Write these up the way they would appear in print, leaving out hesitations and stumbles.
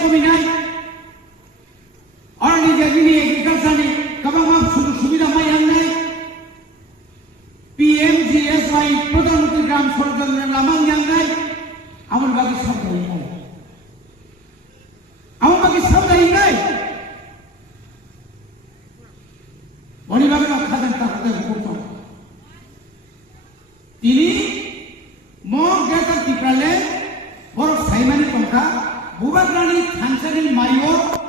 kami orang di jadi agriculture ni kabang sudah mayan naik PMGSY Perdana Menteri Gram Sorgan dan lamang yang naik awan bagi sabda ini awan bagi sabda ini bani bagi nak khadan tak hukum ini mau kita dipelai borok saimani tongka bubat rani thansani mayo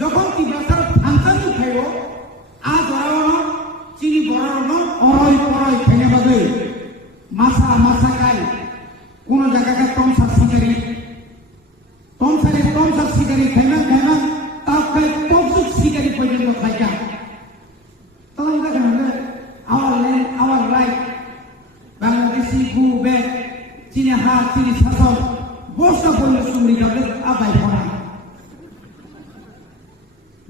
যখন তিব্রাসার function উঠাইব আ ধরানো চিনি বড়ানো অরয় পরয় ফেনে বাদে মাসা কাই কোন জায়গায় তমসার সিগারি Khaimah তাও খাই তমসুক সিগারি পর্যন্ত খাইকা তখন দেখেন our land hour right Bangladeshi গু ব্যাগ চিনি হাত চিনি শাসন বসা বললে সুন্দরী গাবে আবাই পড়া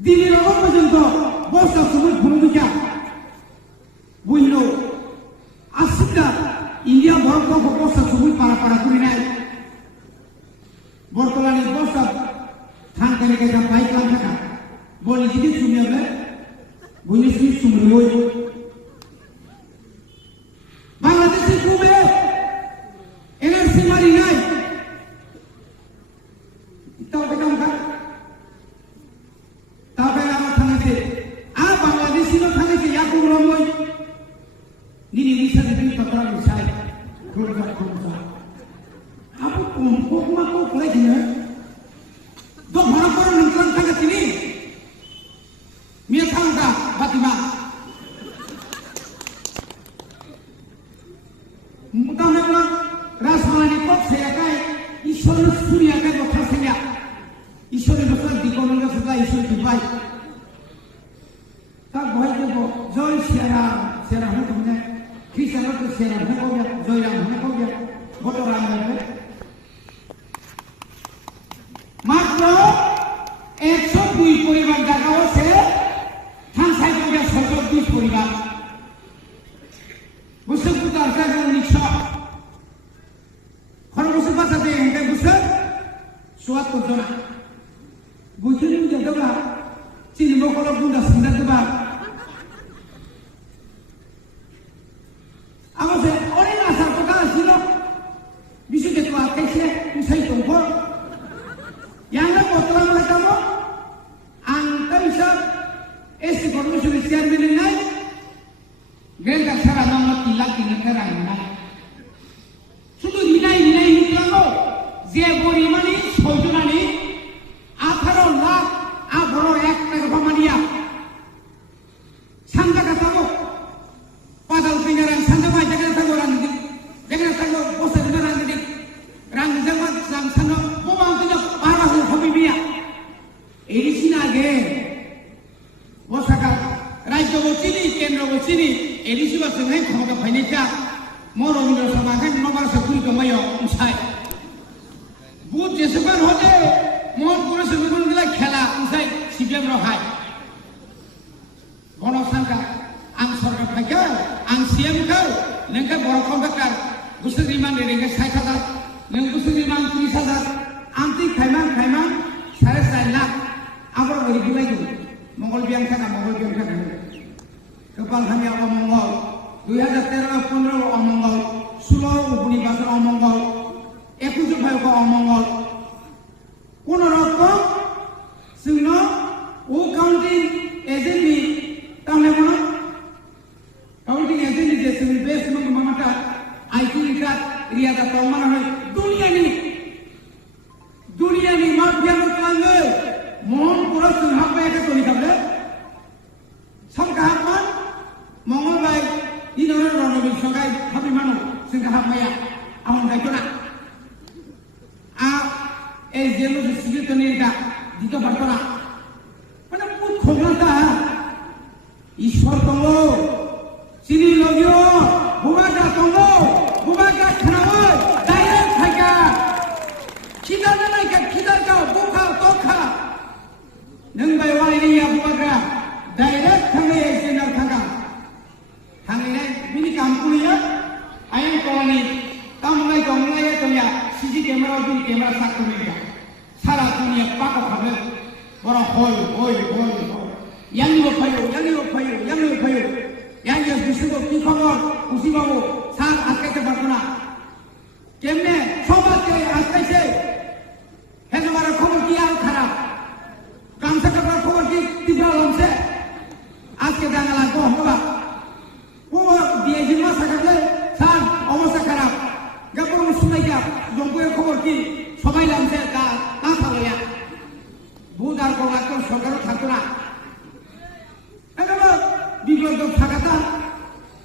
দিল্লি রোড পর্যন্ত বসা সময় ভূমিকা বুঝল আসিকা ইন্ডিয়া ভারত বসা সময় পাড়া করে নাই বর্তমানে বসা থান করে গেছে বাইক থাকা বলি যদি শুনে হবে বুঝলে শুনে ওই বাংলাদেশে খুবই এনআরসি মারি নাই তাও দেখাম খা Nini bisa jadi paparan saya, keluarga. Apa kumpul makuk lagi ya? Dok orang nonton sangat ini, Mia Tangga, Fatima. Muka memang rasanya kok saya kai, Isor Surya kai dokter saya, Isor dokter di kolonial setelah Isor Dubai. Tak boleh juga, Joy siaran itu punya. Kisah itu siaran itu kau ya, Zoyang itu kau ya, bodoh ramai itu. Makro, 102 পরিবার জায়গা আছে, থানসাই কবিয়া 120 পরিবার। বুঝতে বুঝতে আসা গেল 1900। খরগোশের বাসাতে এনতে বুঝতে ৭৪ জন। বুঝতে বুঝতে দেবা, চিনব কল গুন্ডা সিন্দা দেবা। আমাদের অনেক আশার কথা ছিল বিশুদ্ধ তোমার দেখে উসাই তঙ্ক ইয়াংরা বর্তমান লাগাম আংটা হিসাব এসি কর্মসূচির চেয়ারম্যান নাই গ্রেন্টার সারা নামা 3 লাখ টাকা নাই শুধু রিনাই নিতলাঙ্গ যে পরিমাণে সৌজনানি 18 লাখ আবড় 1 টাকা কমানিয়া সান্দা কাটাবো Padahal pengaran sanda mai jangan tahu orang ini, jangan tahu bosan orang ini, orang zaman sanda bawang tu parah hobi dia. Ini sih nage, bosakal, raja bocini, kendra bocini, ini sih bahasa lain kamu tak faham aja. Moro miro sama kan, nomor sepuluh kemayo, usai. Buat jesapan hoje, mohon pura sebelum kita khela, usai siapa rohai. Kono sangka. Ang sorga pakai, ang siam kau, nengka borokam bakar, gusti riman derengka 60,000, neng gusti riman 30,000, anti kaiman, saya nak, apa lagi gila itu, Mongol biang kana, kepal kami orang Mongol, 2013 orang Mongol, Sulawesi Ubuni Basar orang Mongol, Ekuju Bayu orang Mongol, kuno rokok, sungno, counting agent ni, tahu mana? Counting agent ni je sini base nung mamata IQ rikat riada taumana hai dunia ni mafia mutlange mohon pura sunhak bae ke toni kable sam kahapan mongol bai inore rono bil sogai habi manu sing kahap maya awan bai tona a e jelo sigi toni da dito bartona mana put khogata ishwar tongo Sini logyo, bubaga tongo, bubaga kanawa, direct thaika. Kidar na naika, kidar ka, bukha, tokha. Nang bai wali ni ya bubaga, direct thangai sinar thanga. Thangai nai, mini kampuni ya, ayam koloni, kamulai ya, CC camera sak kami ya. Salah dunia pakok 양이고 파요. 양이 비스고 비커버 우시바고 산 아까게 봤구나. 때문에 초밥때 아까세 해서 말할 커버 기아로 가라. 감사가봐 커버 기 디바람세 아까 당하라 또 뭐가 뭐 비에지마 사가들 산 어머사 가라. 가보면 순나이야 용구의 커버 기 서바이 람세 다 나타나야 무달 거가 또 서가로 갔구나. 비교도 사가다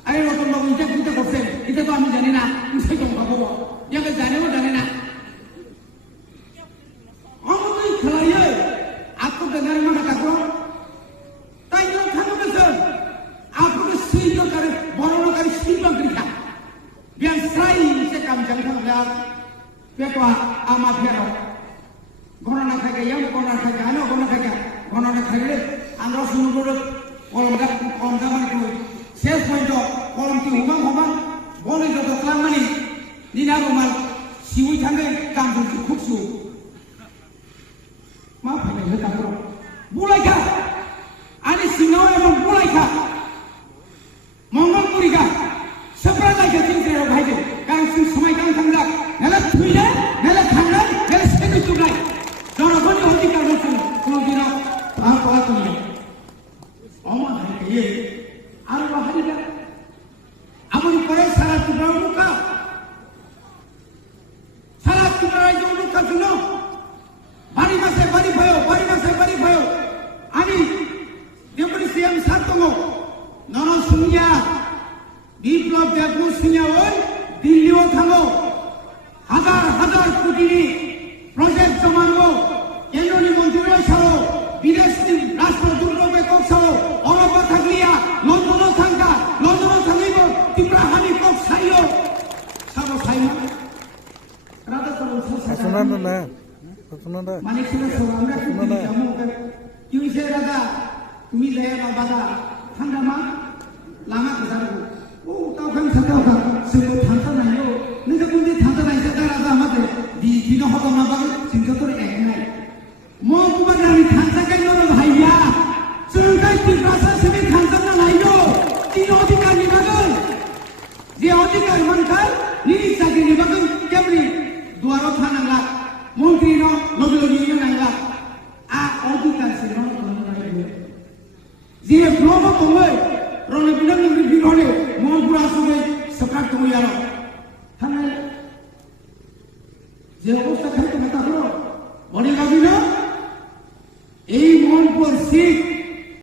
아이로 돈 먹고 이제 부대 없애 이제도 하면 되나 세종 가보고 여기 자네고 자네나 아무도 그라요 앞으로 나를 막았다고 따이로 가는 것은 앞으로 수익을 가는 번호로 가는 실방 그리자 비안 사이 이제 감정상자 백과 아마피아로 고나나 가게 양 고나나 가게 아노 고나나 가게 고나나 가게 안으로 수는 거를 Kalau zaman itu, saya semuanya kalau ti humang, boleh jodoh selama ni, di naruman siwi canggih kampung si khusu. Maaf ya, kita bro. Mulai kah? Ani singawa yang mulai kah? Mongol puri kah? Seberapa lagi cinta orang baik? Kan semai kan tangga, nela tuile, nela tangga, nela sekitar tu lagi. Jangan kau ni hati kau lucu, kalau dia apa tu ni? 어머, 예. 아르바 하리라. 아무리 거래 살았지만 누가? 살았지만 누가 주노? 많이 마세, 많이 봐요. 아니, 여러분이 시험 사동호. 너는 승리야. 비플럽 대구 승야원 딜리오 타고 하달 꾸디니 프로젝트 정하고 예론이 먼저로 샤워 비레스틴 라스트 둘로베 꼭 샤워 어로바 타글리아 런던어 상이고 디브라하니 꼭 사이요 사고 사이마 라다 서로 Asunanda. 마니 키는 소람라 키는 자모 유이세라다 미래야 바다 한다마 라마 그다고 오 따오강 사다오가 스고 탄탄하요 내가 근데 탄탄하이 사다라다 아마데 니가 허가 마방 진짜로 애나이 뭐구마다니 탄사까지 너는 하이야 저까지 가서 스미 탄사나 나이요 니 어디까지 가든 니 어디까지 만갈 니 사기니 박은 깨버리 두아로 타는가 몬트리노 로비로기 이용한가 아 어디까지 너는 나이요 지에 프로모 동을 Rona bilang yang lebih boleh mau berasal sekat tu ya. Karena jauh sekat